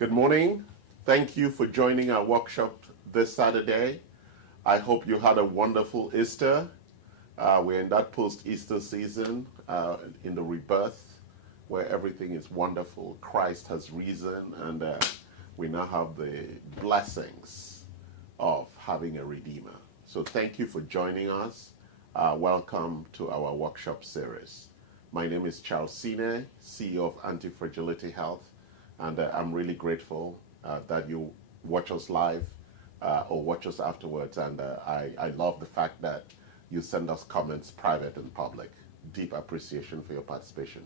Good morning. Thank you for joining our workshop this Saturday. I hope you had a wonderful Easter. We're in that post-Easter season, in the rebirth, where everything is wonderful. Christ has risen, and we now have the blessings of having a Redeemer. So thank you for joining us. Welcome to our workshop series. My name is Charles Sine, CEO of Anti-Fragility Health, and I'm really grateful that you watch us live or watch us afterwards. And I love the fact that you send us comments private and public. Deep appreciation for your participation.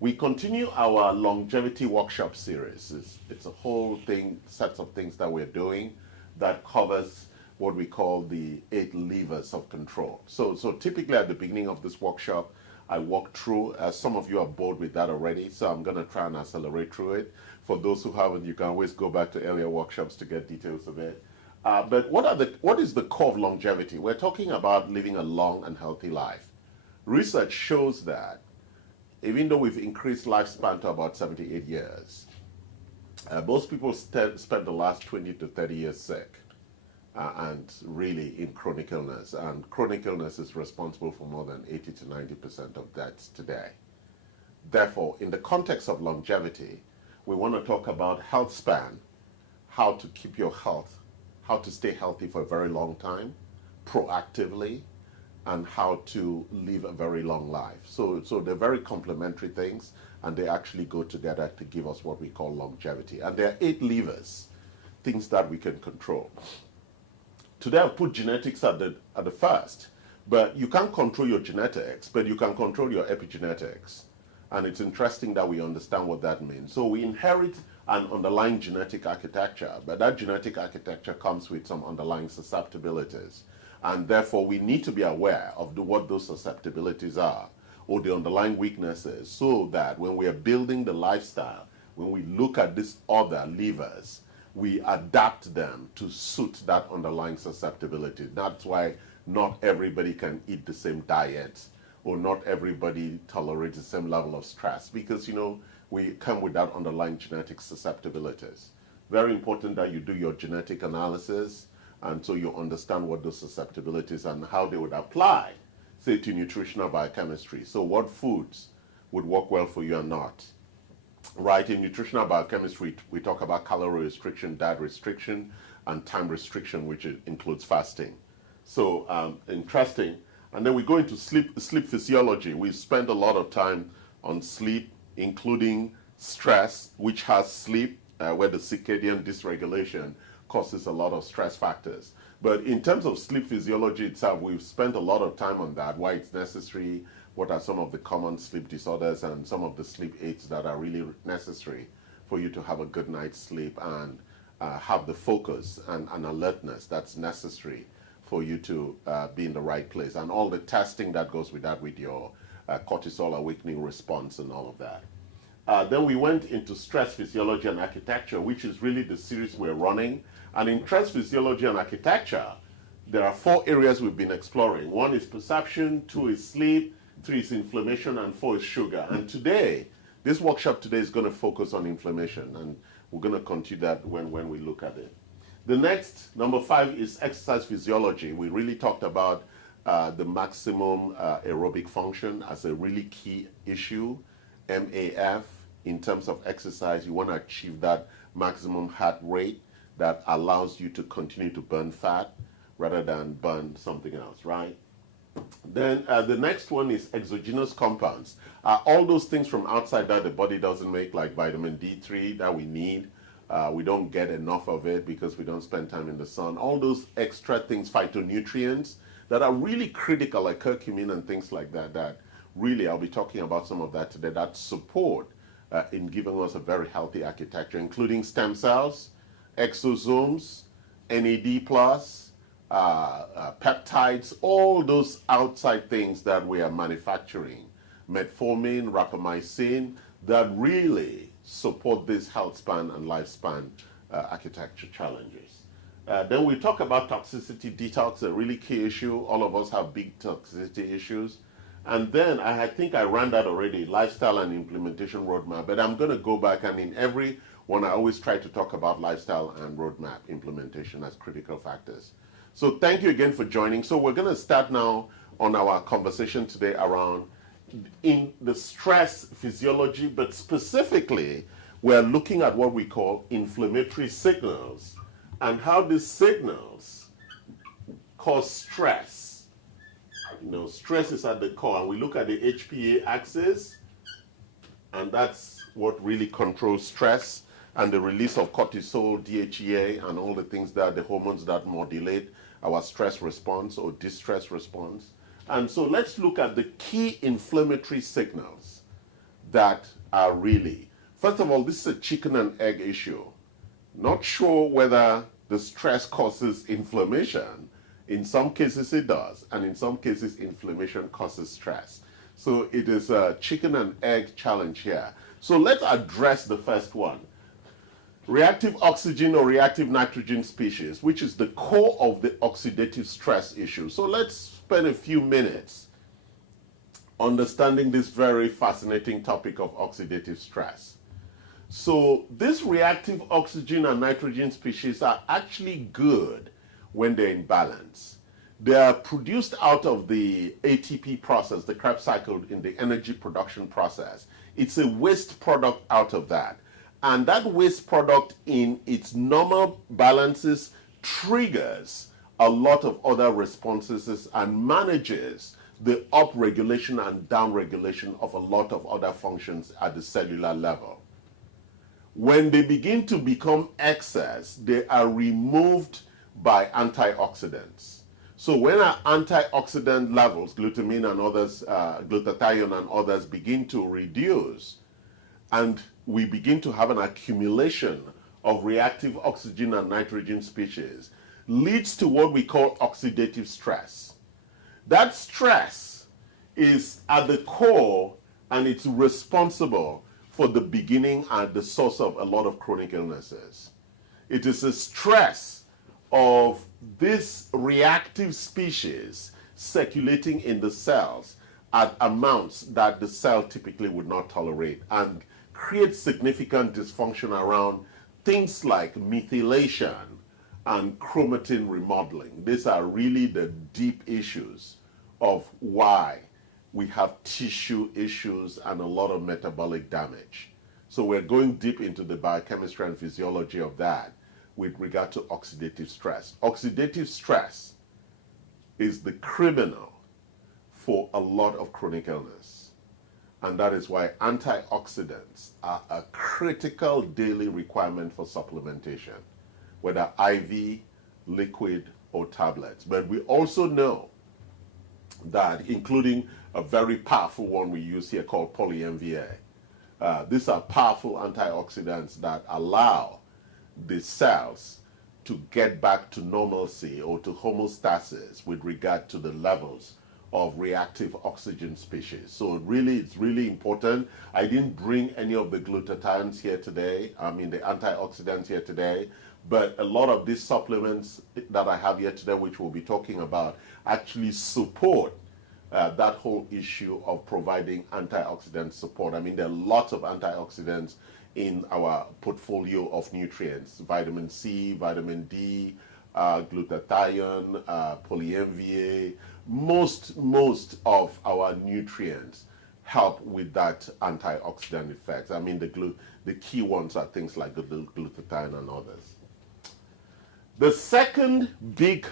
We continue our longevity workshop series. It's a whole thing, sets of things that we're doing that covers what we call the 8 levers of control. So typically at the beginning of this workshop, I walk through, some of you are bored with that already, so I'm going to try and accelerate through it. For those who haven't, you can always go back to earlier workshops to get details of it. But what is the core of longevity? We're talking about living a long and healthy life. Research shows that even though we've increased lifespan to about 78 years, most people spend the last 20 to 30 years sick. And really in chronic illness. And chronic illness is responsible for more than 80 to 90% of deaths today. Therefore, in the context of longevity, we want to talk about health span, how to keep your health, how to stay healthy for a very long time, proactively, and how to live a very long life. So they're very complementary things, and they actually go together to give us what we call longevity. And there are 8 levers, things that we can control. Today I've put genetics at the first, but you can't control your genetics, but you can control your epigenetics. And it's interesting that we understand what that means. So we inherit an underlying genetic architecture, but that genetic architecture comes with some underlying susceptibilities. And therefore we need to be aware of what those susceptibilities are, or the underlying weaknesses, so that when we are building the lifestyle, when we look at these other levers, we adapt them to suit that underlying susceptibility. That's why not everybody can eat the same diet, or not everybody tolerates the same level of stress, because we come with that underlying genetic susceptibilities. Very important that you do your genetic analysis, and so you understand what those susceptibilities and how they would apply, say, to nutritional biochemistry. So what foods would work well for you and not. Right, in nutritional biochemistry, we talk about calorie restriction, diet restriction, and time restriction, which includes fasting. So interesting. And then we go into sleep physiology. We spend a lot of time on sleep, including stress, which has sleep, where the circadian dysregulation causes a lot of stress factors. But in terms of sleep physiology itself, we've spent a lot of time on that, why it's necessary, what are some of the common sleep disorders, and some of the sleep aids that are really necessary for you to have a good night's sleep and have the focus and alertness that's necessary for you to be in the right place, and all the testing that goes with that, with your cortisol awakening response and all of that. Then we went into stress physiology and architecture, which is really the series we're running. And in stress physiology and architecture, there are 4 areas we've been exploring. 1 is perception, 2 is sleep, 3 is inflammation, and 4 is sugar. And today, this workshop today is going to focus on inflammation, and we're going to continue that when we look at it. The next, number 5, is exercise physiology. We really talked about the maximum aerobic function as a really key issue, MAF, in terms of exercise. You want to achieve that maximum heart rate that allows you to continue to burn fat rather than burn something else, right? Then the next one is exogenous compounds. All those things from outside that the body doesn't make, like vitamin D3 that we need. We don't get enough of it because we don't spend time in the sun. All those extra things, phytonutrients, that are really critical, like curcumin and things like that, that really, I'll be talking about some of that today, that support in giving us a very healthy architecture, including stem cells, exosomes, NAD+, peptides, all those outside things that we are manufacturing, metformin, rapamycin, that really support this health span and lifespan architecture challenges. Then we talk about toxicity detox, a really key issue. All of us have big toxicity issues. And then I think I ran that already, lifestyle and implementation roadmap, but I'm going to go back, and in every one, I always try to talk about lifestyle and roadmap implementation as critical factors. So thank you again for joining. So we're going to start now on our conversation today around in the stress physiology, but specifically we're looking at what we call inflammatory signals and how these signals cause stress. Stress is at the core, and we look at the HPA axis, and that's what really controls stress and the release of cortisol, DHEA, and all the things that the hormones that modulate our stress response or distress response. And so let's look at the key inflammatory signals that are really, first of all, this is a chicken and egg issue. Not sure whether the stress causes inflammation. In some cases it does, and in some cases inflammation causes stress. So it is a chicken and egg challenge here. So let's address the first one. Reactive oxygen or reactive nitrogen species, which is the core of the oxidative stress issue. So let's spend a few minutes understanding this very fascinating topic of oxidative stress. So these reactive oxygen and nitrogen species are actually good when they're in balance. They are produced out of the ATP process, the Krebs cycle in the energy production process. It's a waste product out of that. And that waste product in its normal balances triggers a lot of other responses and manages the upregulation and downregulation of a lot of other functions at the cellular level. When they begin to become excess, they are removed by antioxidants. So when our antioxidant levels, glutamine and others, glutathione and others, begin to reduce, and we begin to have an accumulation of reactive oxygen and nitrogen species, leads to what we call oxidative stress. That stress is at the core, and it's responsible for the beginning and the source of a lot of chronic illnesses. It is a stress of this reactive species circulating in the cells at amounts that the cell typically would not tolerate, and create significant dysfunction around things like methylation and chromatin remodeling. These are really the deep issues of why we have tissue issues and a lot of metabolic damage. So we're going deep into the biochemistry and physiology of that with regard to oxidative stress. Oxidative stress is the criminal for a lot of chronic illness. And that is why antioxidants are a critical daily requirement for supplementation, whether IV, liquid, or tablets. But we also know that, including a very powerful one we use here called poly-MVA, these are powerful antioxidants that allow the cells to get back to normalcy or to homeostasis with regard to the levels of reactive oxygen species. So it's really important. I didn't bring any of the glutathiones here today, the antioxidants here today, but a lot of these supplements that I have here today, which we'll be talking about, actually support that whole issue of providing antioxidant support. There are lots of antioxidants in our portfolio of nutrients: vitamin C, vitamin D, glutathione, poly-MVA. Most of our nutrients help with that antioxidant effect. The key ones are things like the glutathione and others. The second big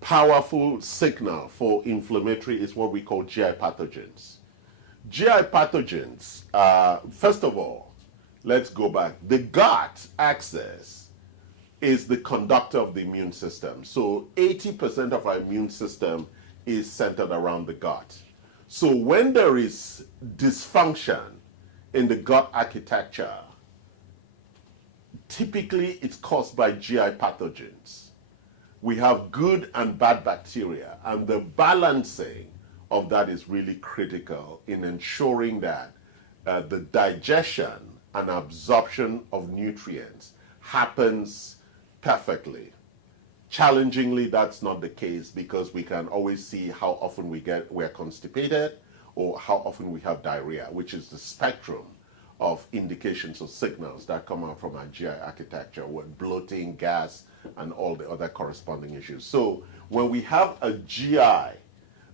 powerful signal for inflammatory is what we call GI pathogens. GI pathogens, first of all, let's go back. The gut axis is the conductor of the immune system. So 80% of our immune system is centered around the gut. So when there is dysfunction in the gut architecture, typically it's caused by GI pathogens. We have good and bad bacteria, and the balancing of that is really critical in ensuring that the digestion and absorption of nutrients happens perfectly. Challengingly, that's not the case, because we can always see how often we're constipated or how often we have diarrhea, which is the spectrum of indications or signals that come out from our GI architecture, with bloating, gas, and all the other corresponding issues. So when we have a GI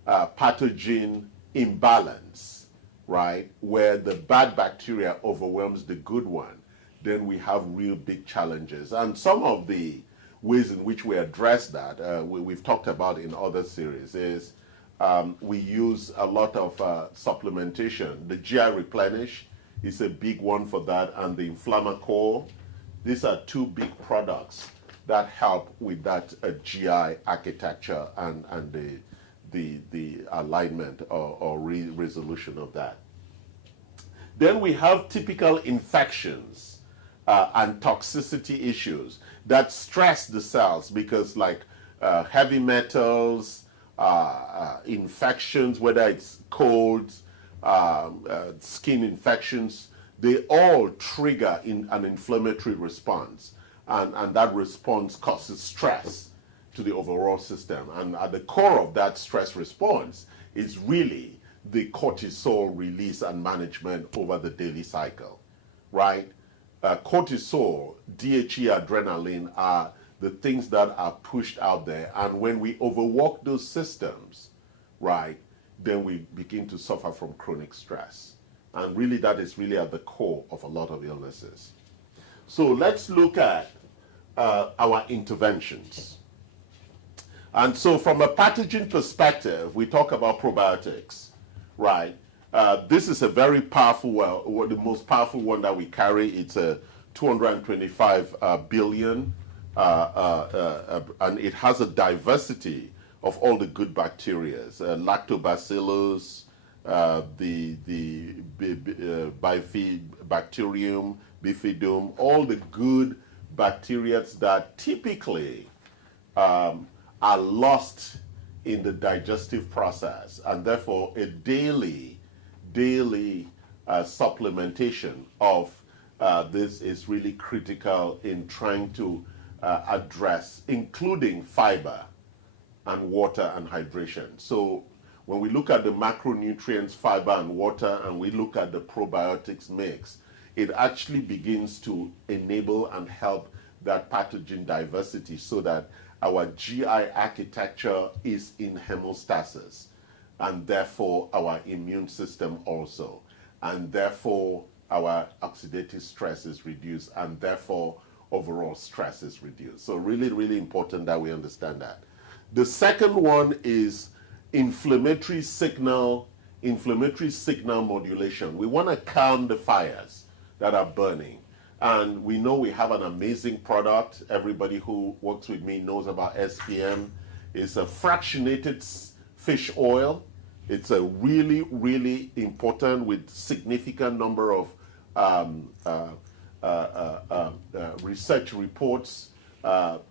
pathogen imbalance, right, where the bad bacteria overwhelms the good one, then we have real big challenges. And some of the ways in which we address that, we've talked about in other series, is we use a lot of supplementation. The GI Replenish is a big one for that, and the Inflammacore. These are two big products that help with that GI architecture and the alignment or resolution of that. Then we have typical infections and toxicity issues that stress the cells, because like heavy metals, infections, whether it's colds, skin infections, they all trigger an inflammatory response, and that response causes stress to the overall system. And at the core of that stress response is really the cortisol release and management over the daily cycle, right? Cortisol, DHE, adrenaline are the things that are pushed out there, and when we overwork those systems, right, then we begin to suffer from chronic stress. And really that is really at the core of a lot of illnesses. So let's look at our interventions. And so from a pathogen perspective, we talk about probiotics, right? This is a very powerful, the most powerful one that we carry. It's a 225 billion, and it has a diversity of all the good bacteria, lactobacillus, the bifidobacterium, bifidum, all the good bacteria that typically are lost in the digestive process, and therefore a daily supplementation of this is really critical in trying to address, including fiber and water and hydration. So when we look at the macronutrients, fiber and water, and we look at the probiotics mix, it actually begins to enable and help that pathogen diversity so that our GI architecture is in hemostasis, and therefore our immune system also, and therefore our oxidative stress is reduced, and therefore overall stress is reduced. So really, really important that we understand that. The second one is inflammatory signal modulation. We want to calm the fires that are burning. And we know we have an amazing product. Everybody who works with me knows about SPM. It's a fractionated fish oil. It's a really, really important with significant number of research reports,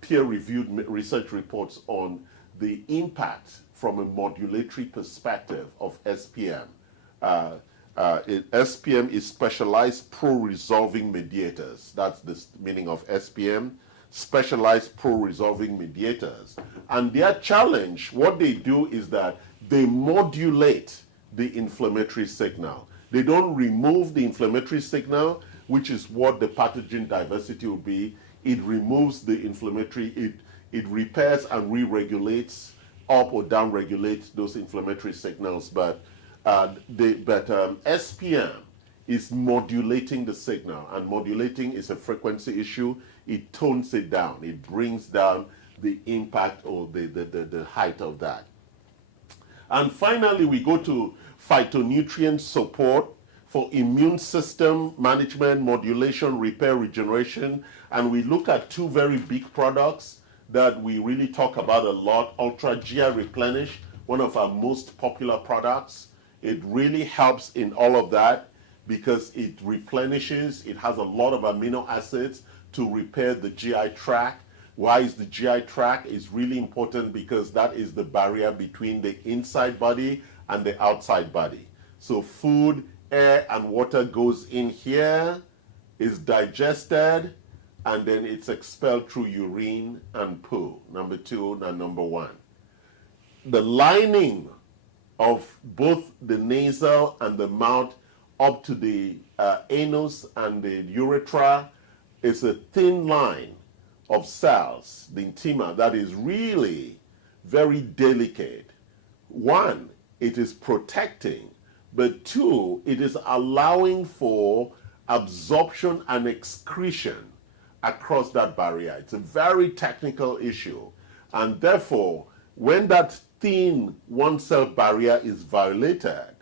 peer-reviewed research reports on the impact from a modulatory perspective of SPM. SPM is specialized pro-resolving mediators. That's the meaning of SPM, specialized pro-resolving mediators. And their challenge, what they do is that they modulate the inflammatory signal. They don't remove the inflammatory signal, which is what the pathogen diversity will be. It removes the inflammatory, it repairs and re-regulates, up or down regulates those inflammatory signals, but SPM is modulating the signal, and modulating is a frequency issue. It tones it down. It brings down the impact or the height of that. And finally, we go to phytonutrient support for immune system management, modulation, repair, regeneration. And we look at two very big products that we really talk about a lot. Ultra GI Replenish, one of our most popular products. It really helps in all of that because it replenishes. It has a lot of amino acids to repair the GI tract. Why is the GI tract? It's really important because that is the barrier between the inside body and the outside body. So food, air, and water goes in here, is digested, and then it's expelled through urine and poo, number 2 and number 1. The lining of both the nasal and the mouth up to the anus and the urethra is a thin line of cells, the intima, that is really very delicate. One, it is protecting, but two, it is allowing for absorption and excretion across that barrier. It's a very technical issue. And therefore, when that thin one-cell barrier is violated,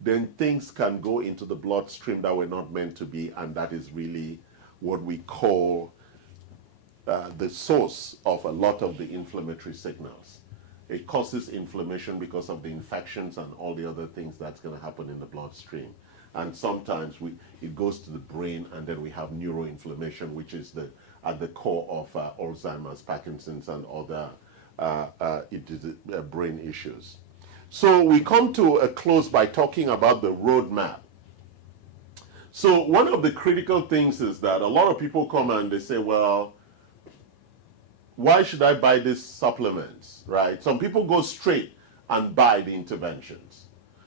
then things can go into the bloodstream that were not meant to be, and that is really what we call the source of a lot of the inflammatory signals. It causes inflammation because of the infections and all the other things that's going to happen in the bloodstream. And sometimes it goes to the brain, and then we have neuroinflammation, which is at the core of Alzheimer's, Parkinson's, and other brain issues. So we come to a close by talking about the roadmap. So one of the critical things is that a lot of people come and they say, well, why should I buy these supplements, right? Some people go straight and buy the interventions.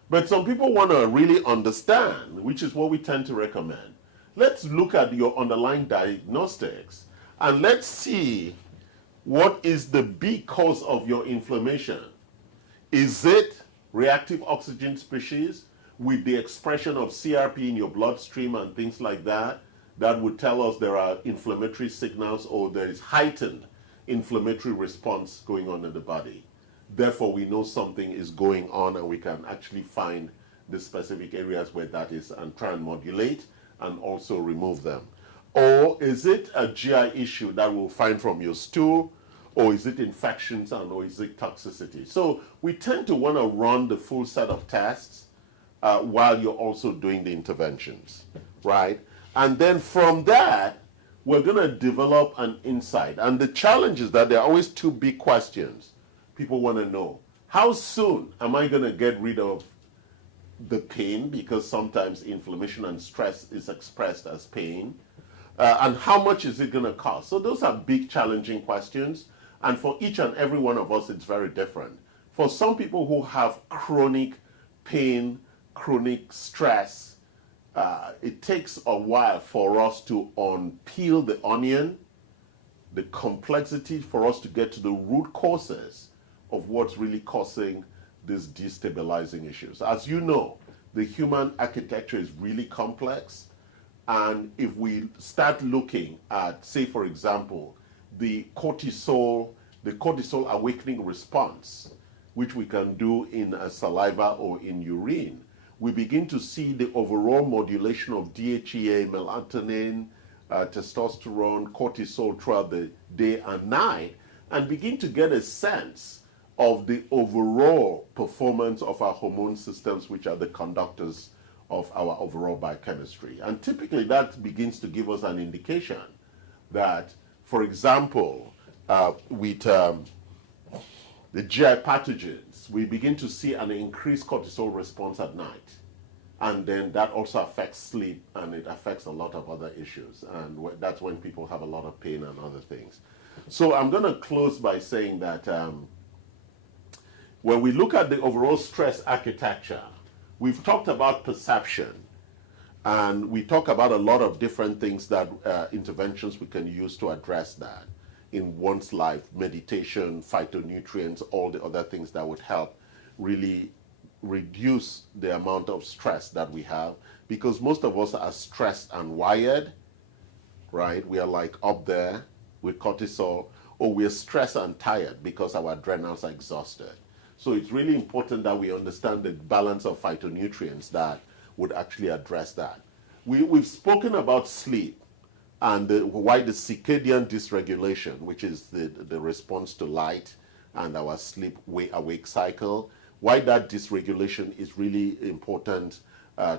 But some people want to really understand, which is what we tend to recommend. Let's look at your underlying diagnostics and let's see what is the big cause of your inflammation. Is it reactive oxygen species with the expression of CRP in your bloodstream and things like that? That would tell us there are inflammatory signals or there is heightened inflammatory response going on in the body. Therefore, we know something is going on and we can actually find the specific areas where that is and try and modulate and also remove them. Or is it a GI issue that we'll find from your stool? Or is it infections or is it toxicity? So we tend to want to run the full set of tests while you're also doing the interventions, right? And then from that, we're going to develop an insight. And the challenge is that there are always two big questions people want to know. How soon am I going to get rid of the pain? Because sometimes inflammation and stress is expressed as pain. And how much is it going to cost? So those are big challenging questions. And for each and every one of us, it's very different. For some people who have chronic pain, chronic stress, it takes a while for us to unpeel the onion, the complexity for us to get to the root causes of what's really causing these destabilizing issues. As you know, the human architecture is really complex. And if we start looking at, say, for example, the cortisol awakening response, which we can do in saliva or in urine, we begin to see the overall modulation of DHEA, melatonin, testosterone, cortisol throughout the day and night, and begin to get a sense of the overall performance of our hormone systems, which are the conductors of our overall biochemistry. And typically that begins to give us an indication that, for example, with the GI pathogens, we begin to see an increased cortisol response at night. And then that also affects sleep, and it affects a lot of other issues. And that's when people have a lot of pain and other things. So I'm going to close by saying that when we look at the overall stress architecture, we've talked about perception. And we talk about a lot of different things that interventions we can use to address that in one's life: meditation, phytonutrients, all the other things that would help really reduce the amount of stress that we have, because most of us are stressed and wired, right? We are like up there with cortisol, or we're stressed and tired because our adrenals are exhausted. So it's really important that we understand the balance of phytonutrients that would actually address that. We've spoken about sleep and why the circadian dysregulation, which is the response to light and our sleep awake cycle, why that dysregulation is really important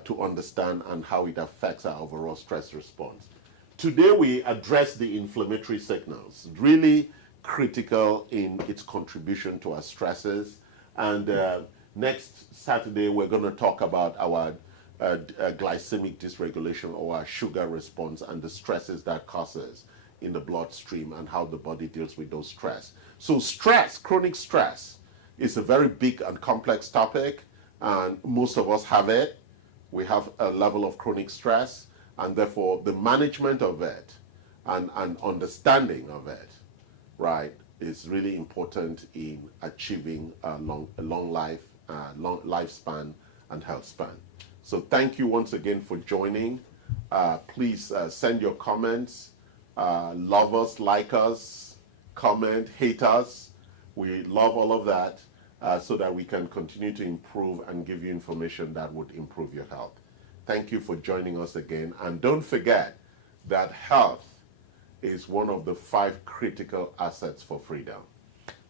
to understand and how it affects our overall stress response. Today we address the inflammatory signals, really critical in its contribution to our stresses. And next Saturday we're going to talk about our glycemic dysregulation, or our sugar response, and the stresses that causes in the bloodstream and how the body deals with those stress. So stress, chronic stress, is a very big and complex topic, and most of us have it. we have a level of chronic stress, and therefore the management of it and understanding of it, right, is really important in achieving a long life, long lifespan and health span. So thank you once again for joining. Please send your comments, love us, like us, comment, hate us. We love all of that so that we can continue to improve and give you information that would improve your health. Thank you for joining us again. And don't forget that health is one of the 5 critical assets for freedom.